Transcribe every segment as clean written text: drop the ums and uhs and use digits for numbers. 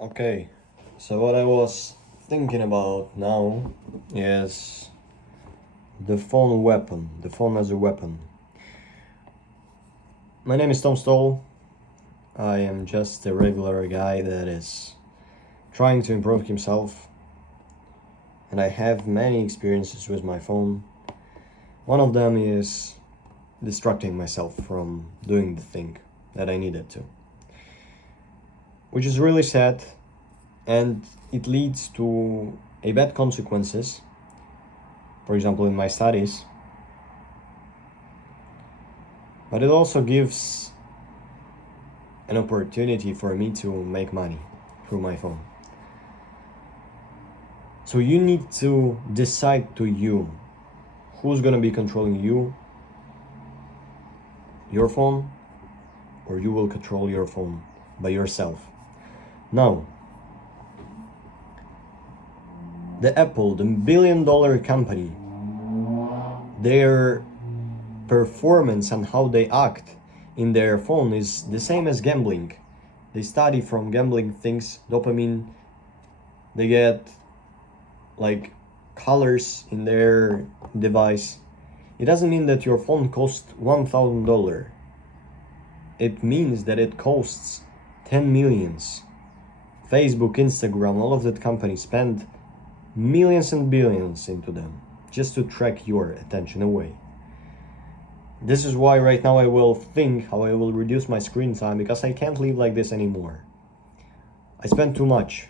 Okay, so what I was thinking about now is the phone as a weapon. My name is Tom Stoll. I am just a regular guy that is trying to improve himself, and I have many experiences with my phone. One of them is distracting myself from doing the thing that I needed to, which is really sad, and it leads to a bad consequences. For example, in my studies, but it also gives an opportunity for me to make money through my phone. So you need to decide to you who's gonna be controlling you, your phone, or you will control your phone by yourself. Now, the Apple, the billion-dollar company, their performance and how they act in their phone is the same as gambling. They study from gambling things, dopamine. They get like colors in their device. It doesn't mean that your phone costs $1,000. It means that it costs 10 millions. Facebook, Instagram, all of that company spend millions and billions into them just to track your attention away. This is why right now I will think how I will reduce my screen time, because I can't live like this anymore. I spend too much,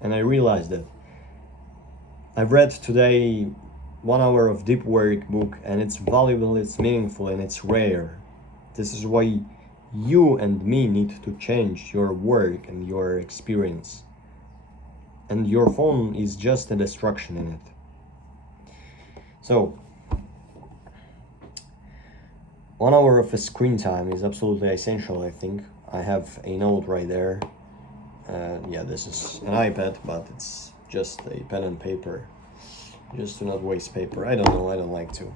and I realized that. I've read today 1 hour of deep work book, and it's valuable, it's meaningful, and it's rare. This is why you and me need to change your work and your experience. And your phone is just a distraction in it. So, 1 hour of screen time is absolutely essential, I think. I have a note right there. Yeah, this is an iPad, but it's just a pen and paper. Just to not waste paper. I don't know, I don't like to.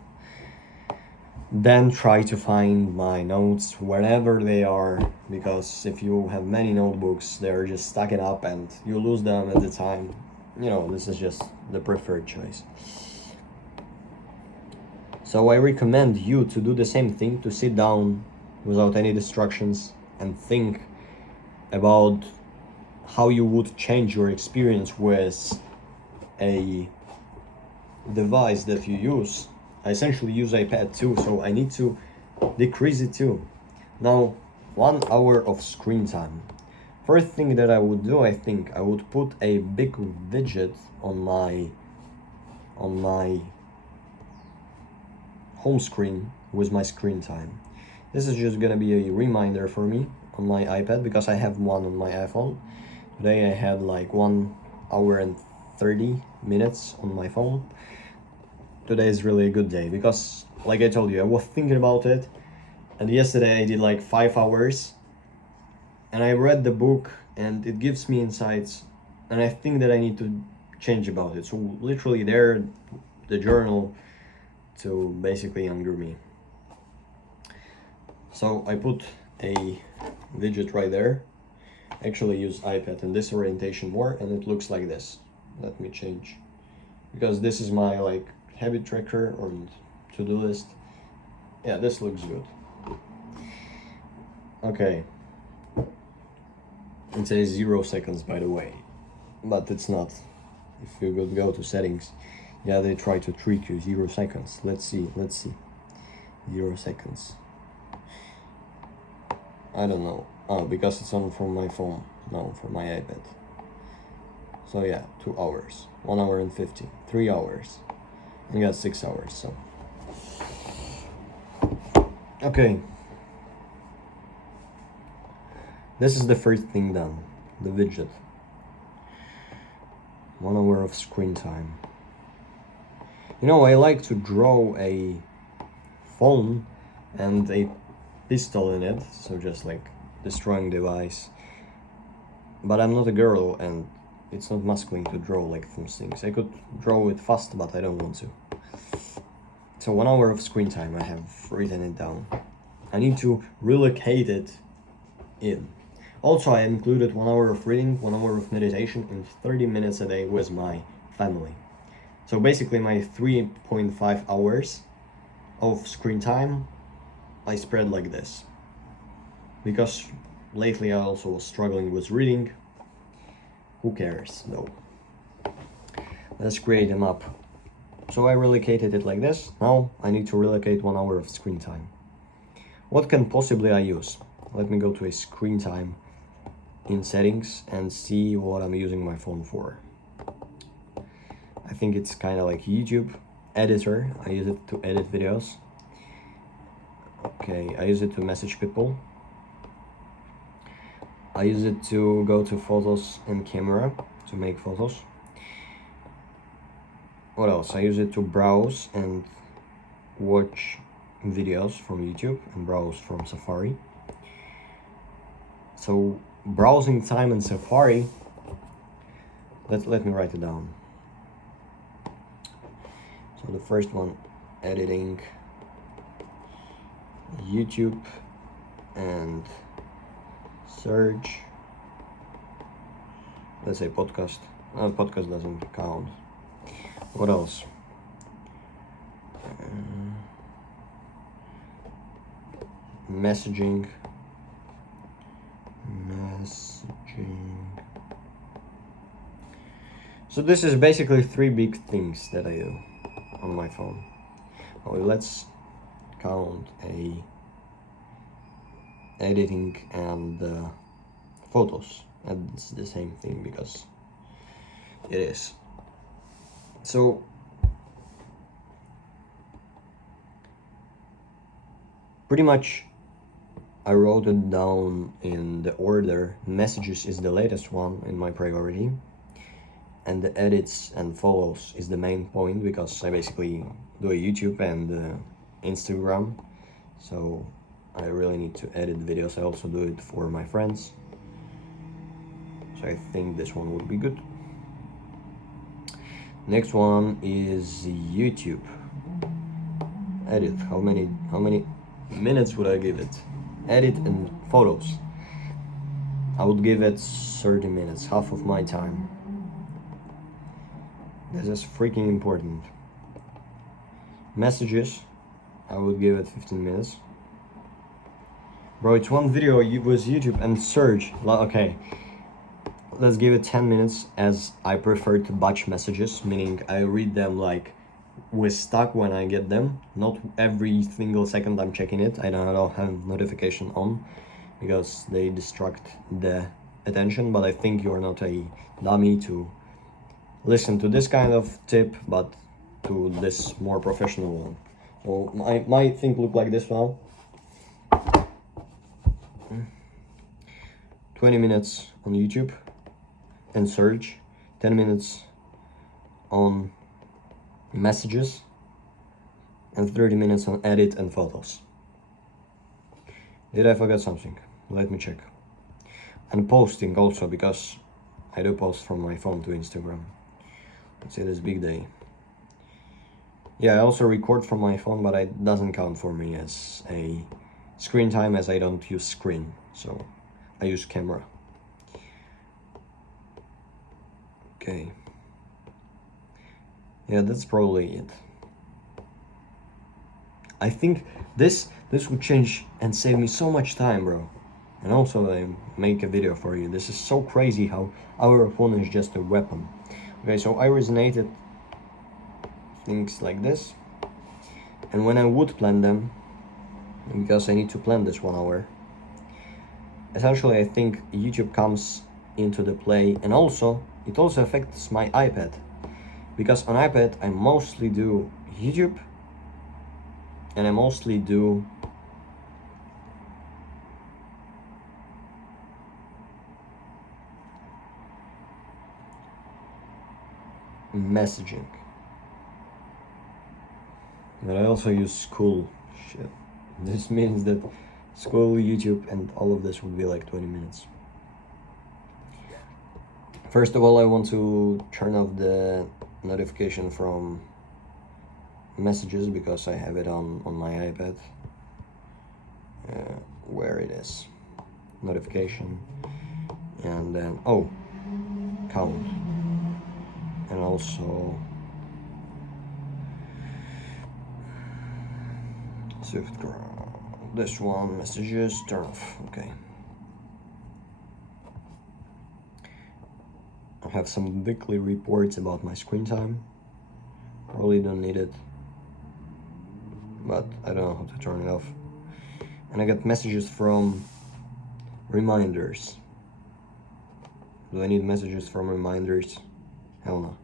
Then try to find my notes wherever they are, because if you have many notebooks, they're just stacking up and you lose them at the time. You know, this is just the preferred choice. So I recommend you to do the same thing, to sit down without any distractions and think about how you would change your experience with a device that you use. I essentially use iPad too, so I need to decrease it too. Now, 1 hour of screen time. First thing that I would do, I think I would put a big widget on my home screen with my screen time. This is just gonna be a reminder for me on my iPad, because I have one on my iPhone. Today I had like 1 hour and 30 minutes on my phone. Today is really a good day because, like I told you, I was thinking about it, and yesterday I did like 5 hours, and I read the book, and it gives me insights, and I think that I need to change about it. So literally there, the journal to basically anger me. So I put a widget right there. I actually use iPad in this orientation more, and it looks like this. Let me change, because this is my like habit tracker or to-do list. Yeah, this looks good. Okay. It says 0 seconds, by the way, but it's not. If you could go to settings, yeah, they try to trick you. 0 seconds. Let's see. 0 seconds. I don't know. Oh, because it's on from my phone. No, from my iPad. So yeah, 2 hours. 1 hour and 50. 3 hours. I got 6 hours, so. Okay. This is the first thing done. The widget. 1 hour of screen time. You know, I like to draw a phone and a pistol in it, so just like destroying device. But I'm not a girl, and it's not masculine to draw like those things. I could draw it fast, but I don't want to. So 1 hour of screen time, I have written it down. I need to relocate it in. Also, I included 1 hour of reading, 1 hour of meditation, and 30 minutes a day with my family. So basically my 3.5 hours of screen time I spread like this. Because lately I also was struggling with reading. Who cares though? Let's create a map. So I relocated it like this. Now I need to relocate 1 hour of screen time. What can possibly I use? Let me go to a screen time in settings and see what I'm using my phone for. I think it's kind of like YouTube editor. I use it to edit videos. Okay, I use it to message people. I use it to go to photos and camera to make photos. What else? I use it to browse and watch videos from YouTube and browse from Safari. So browsing time in Safari, let me write it down. So the first one, editing, YouTube, and search. Let's say podcast. Podcast doesn't count. What else? Messaging. So this is basically 3 big things that I do on my phone. Oh, let's count editing and photos. And it's the same thing because it is. So pretty much I wrote it down in the order. Messages is the latest one in my priority, and the edits and follows is the main point because I basically do a YouTube and Instagram, so I really need to edit videos. I also do it for my friends, so I think this one would be good. Next one is YouTube. Edit. How many minutes would I give it? Edit and photos. I would give it 30 minutes, half of my time. This is freaking important. Messages, I would give it 15 minutes. Bro, it's one video with YouTube and search. Okay, let's give it 10 minutes as I prefer to batch messages, meaning I read them like with stuck when I get them, not every single second I'm checking it. I don't have notification on because they distract the attention, but I think you're not a dummy to listen to this kind of tip, but to this more professional one. Well, my thing look like this now. 20 minutes on YouTube and search, 10 minutes on messages, and 30 minutes on edit and photos. Did I forget something? Let me check. And posting also, because I do post from my phone to Instagram. Let's say this big day. Yeah, I also record from my phone, but it doesn't count for me as a screen time as I don't use screen, so I use camera. Okay. Yeah, that's probably it. I think this would change and save me so much time, bro. And also I make a video for you. This is so crazy how our phone is just a weapon. Okay, so I resonated things like this. And when I would plan them, because I need to plan this 1 hour, essentially I think YouTube comes into the play, and also it also affects my iPad. Because on iPad I mostly do YouTube and I mostly do messaging. But I also use school shit. This means that school, YouTube, and all of this would be like 20 minutes. First of all, I want to turn off the notification from messages because I have it on my iPad. Where it is. Notification. and then count, and also Swift this one, messages, turn off. Okay. I have some weekly reports about my screen time. Probably don't need it, but I don't know how to turn it off. And I get messages from reminders. Do I need messages from reminders? Hell no.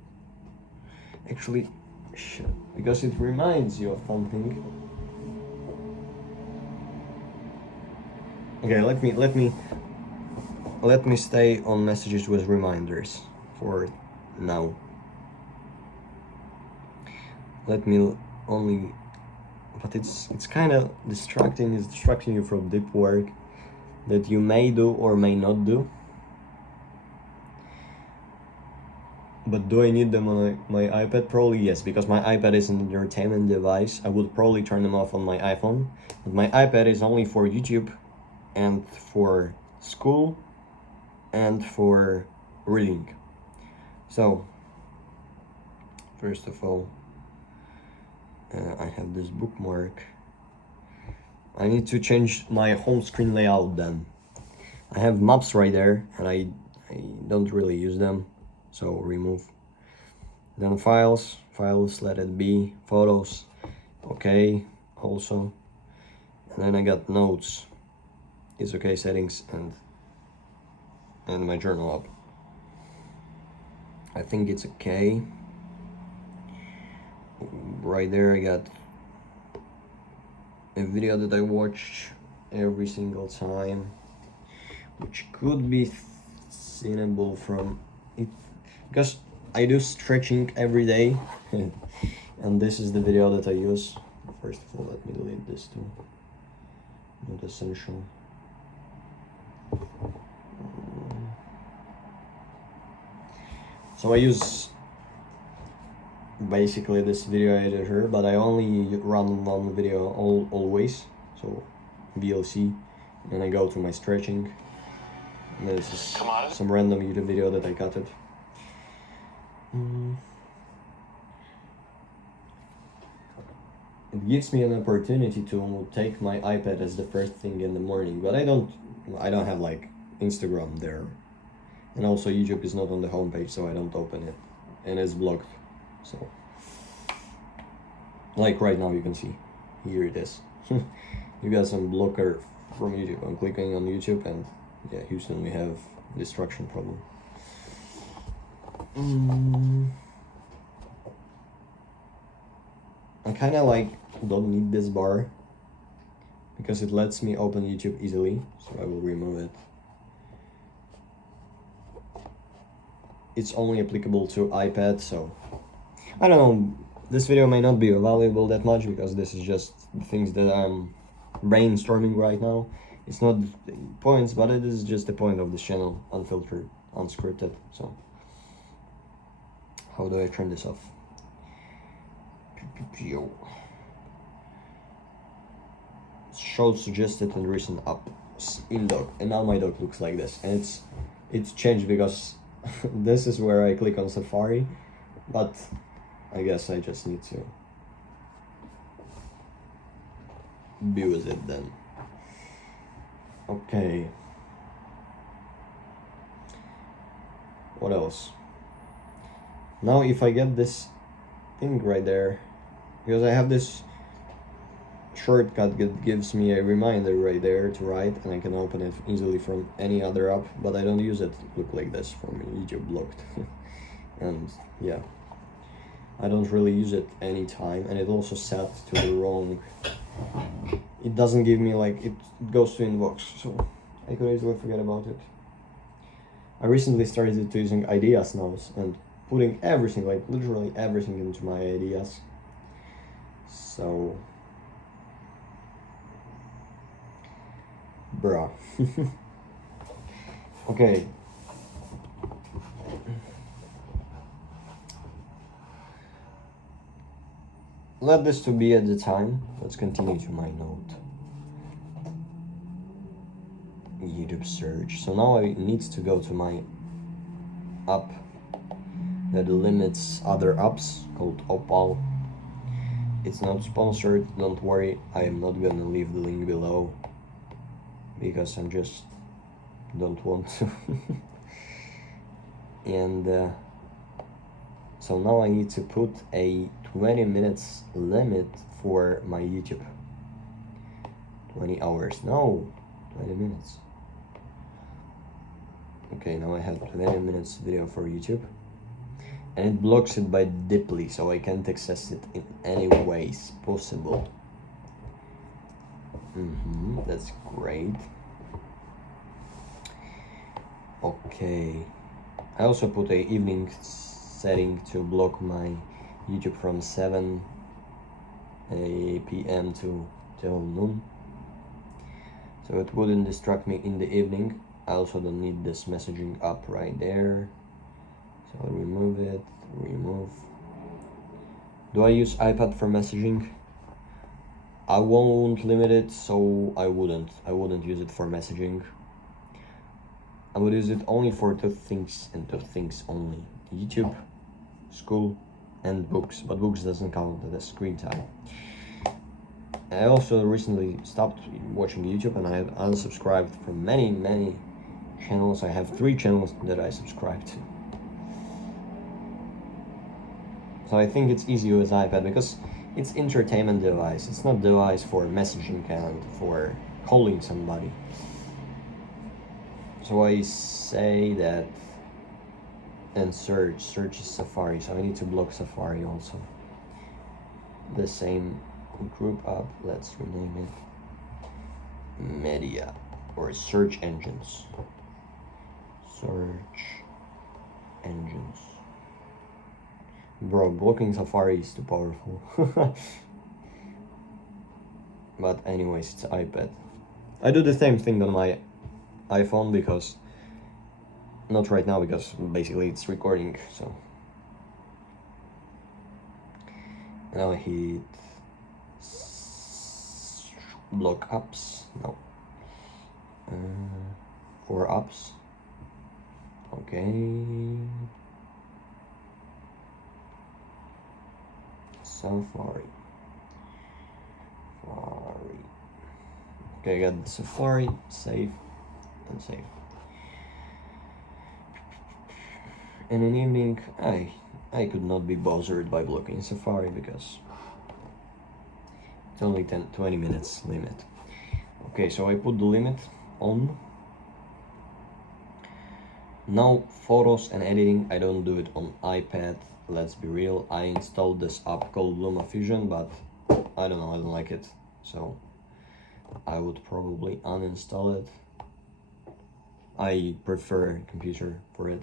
Actually, shit, because it reminds you of something. Okay, let me stay on messages with reminders for now. Let me only, but it's kind of distracting. It's distracting you from deep work that you may do or may not do. But do I need them on my iPad? Probably yes, because my iPad is an entertainment device. I would probably turn them off on my iPhone. But my iPad is only for YouTube and for school and for reading. So, first of all, I have this bookmark. I need to change my home screen layout then. I have maps right there and I don't really use them, so remove. Then files, let it be, photos, okay, also. And then I got notes, it's okay, settings, and my journal up. I think it's okay. Right there I got a video that I watch every single time, which could be seeable from it, because I do stretching every day and this is the video that I use. First of all, let me delete this too, not essential. So I use basically this video editor, but I only run one video always, so VLC, and I go to my stretching, and this is some random YouTube video that I cut it. It gives me an opportunity to take my iPad as the first thing in the morning, but I don't have like Instagram there, and also YouTube is not on the homepage, so I don't open it, and it's blocked. So, like right now, you can see, here it is. You got some blocker from YouTube. I'm clicking on YouTube, and yeah, Houston, we have distraction problem. I kind of like don't need this bar because it lets me open YouTube easily, so I will remove it. It's only applicable to iPad, so I don't know, this video may not be valuable that much because this is just things that I'm brainstorming right now. It's not points, but it is just the point of this channel, unfiltered, unscripted. So how do I turn this off? Show suggested and recent apps in dock, and now my dock looks like this, and it's changed because this is where I click on Safari, but I guess I just need to be with it then. Okay. What else? Now if I get this thing right there, because I have this shortcut that gives me a reminder right there to write, and I can open it easily from any other app, but I don't use it look like this from YouTube blocked. And yeah, I don't really use it anytime, and it also set to the wrong, it doesn't give me like, it goes to inbox, so I could easily forget about it. I recently started to using ideas now and putting everything, like literally everything into my ideas. So bruh. Okay. Let this to be at the time. Let's continue to my note. Yeah. YouTube search. So now I need to go to my app that limits other apps called Opal. It's not sponsored, don't worry, I am not gonna leave the link below because I'm just don't want to. And so now I need to put a 20 minutes limit for my YouTube. 20 hours, no, 20 minutes. Okay, now I have 20 minutes video for YouTube. And it blocks it by deeply, so I can't access it in any ways possible. That's great. Okay. I also put a evening setting to block my YouTube from 7 p.m. till noon. So it wouldn't distract me in the evening. I also don't need this messaging app right there. So I'll remove it, remove. Do I use iPad for messaging? I won't limit it, so I wouldn't use it for messaging. I would use it only for two things and two things only. YouTube, school, and books, but books doesn't count as screen time. I also recently stopped watching YouTube and I have unsubscribed from many channels. I have 3 channels that I subscribe to. So I think it's easy with iPad because it's entertainment device. It's not device for messaging and for calling somebody. So I say that, and search is Safari, so I need to block Safari also. The same group app, let's rename it media or search engines. Search engines. Bro, blocking Safari is too powerful. But anyways, it's iPad. I do the same thing on my iPhone because not right now because basically it's recording, so now I hit block apps. No, 4 apps. Okay, Safari. Okay, I got the Safari, save, and save. And in the evening, I could not be bothered by blocking Safari because it's only 20 minutes limit. Okay, so I put the limit on. Now photos and editing, I don't do it on iPad, let's be real. I installed this app called LumaFusion, but I don't know, I don't like it, so I would probably uninstall it. I prefer computer for it.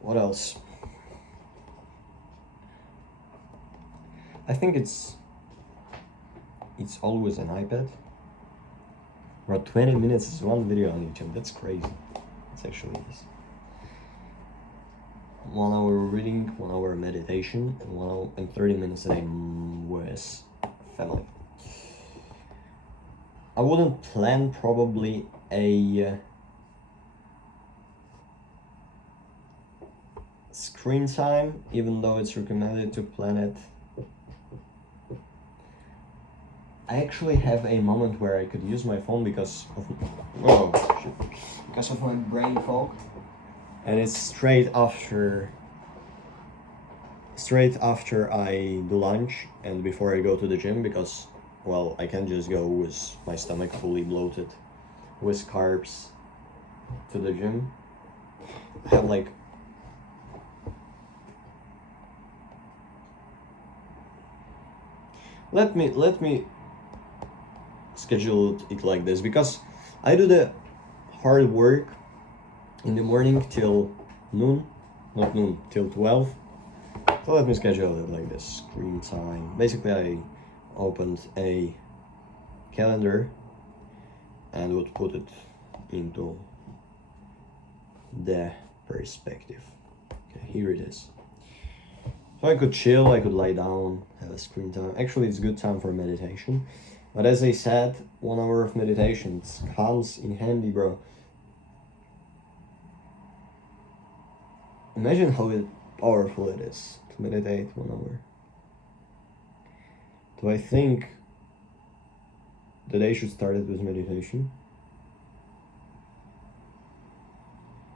What else? I think it's always an iPad. Bro, 20 minutes is one video on YouTube, that's crazy. It's actually is. 1 hour reading, 1 hour meditation, and 1 hour and 30 minutes a day with family. I wouldn't plan probably a screen time, even though it's recommended to plan it. I actually have a moment where I could use my phone because of my brain fog, and it's straight after I do lunch and before I go to the gym because, well, I can't just go with my stomach fully bloated with carbs to the gym. I have like let me schedule it like this because I do the hard work in the morning till noon, not noon, till 12. So let me schedule it like this. Screen time. Basically, I opened a calendar and would put it into the perspective. Okay, here it is. So I could chill, I could lie down, have a screen time. Actually, it's a good time for meditation. But as I said, 1 hour of meditation comes in handy, bro. Imagine how powerful it is to meditate 1 hour. Do I think the day should start it with meditation?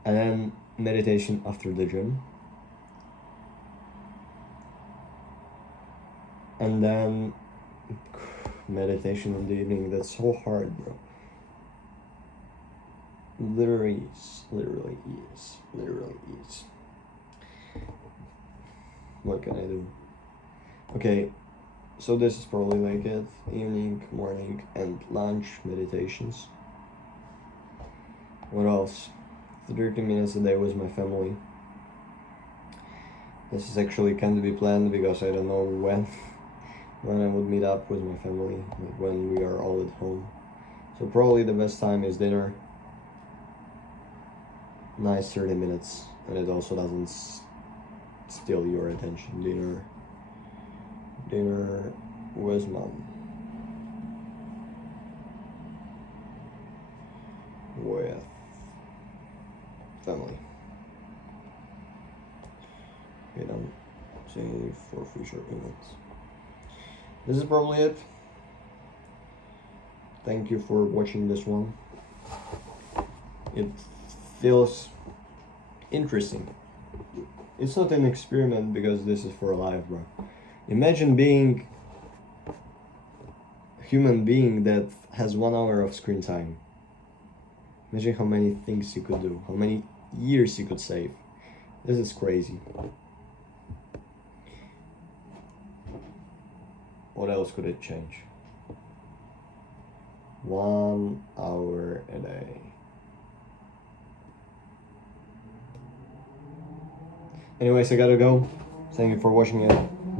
And then meditation after the gym? And then meditation in the evening. That's so hard, bro. Literally is. What can I do? Okay, so this is probably like it. Evening, morning, and lunch meditations. What else? 30 minutes a day with my family. This is actually can't be planned because I don't know when I would meet up with my family, like when we are all at home. So probably the best time is dinner. Nice 30 minutes, and it also doesn't steal your attention. Dinner with mom. With family. Okay, done. Save for future events. This is probably it. Thank you for watching this one. It feels interesting. It's not an experiment because this is for life, bro. Imagine being a human being that has 1 hour of screen time. Imagine how many things you could do, how many years you could save. This is crazy. What else could it change? 1 hour a day. Anyways, I gotta go. Thank you for watching it.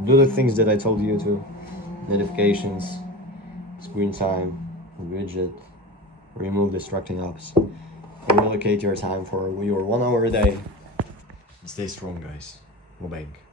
Do the things that I told you to. Notifications, screen time, widget, remove distracting apps. Relocate your time for your 1 hour a day. Stay strong, guys. Go bank.